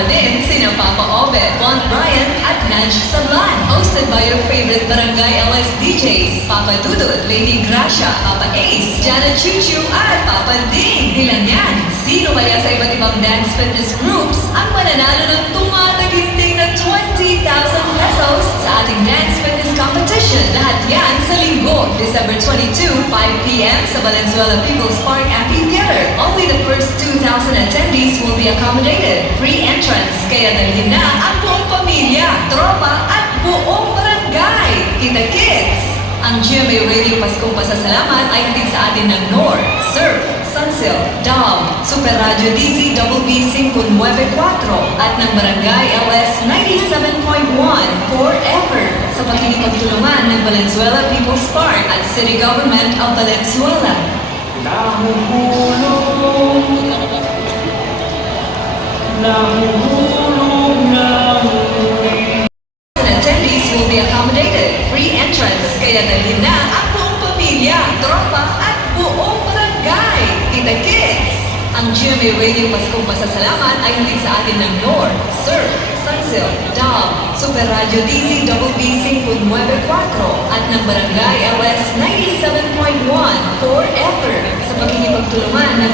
Kasama din sina Papa Obe, Von Brian at Nanj Sablan. Hosted by your favorite Barangay LS DJs, Papa Dudut, Lady Gracia, Papa Ace, Jana Chuchu at Papa Ding. Bilang yan, sino kaya sa iba't ibang dance fitness groups ang mananalo ng tumataginting na 20,000 pesos sa ating dance fitness competition? Lahat yan sa Linggo, December 22, 5 p.m. sa Valenzuela People's Park Amphitheater. Only the first 2,000 attendees will be accommodated. Free entrance, kaya dalhin na ang buong pamilya, tropa at buong barangay. Kita Kids! Ang GMA Radio Paskong Pasasalamat ay hatid sa atin ng North, Surf, Sunsil, Dom, Super Radio DZBB 594 at ng Barangay LS 97.1 Forever sa pakikipagtulungan ng Valenzuela People's Park at City Government of Valenzuela. Attendees will be accommodated. Free entrance, kaya dalhin na ang buong pamilya, tropa at buong barangay. Kita Kids! Ang GMA Radio Paskong Pasasalamat ay hatid sa atin ng North, Surf, Sunsil, Dom, Super Radio DZBB 594 at ng Barangay LS 97.1 Forever sa pakikipagtulungan ng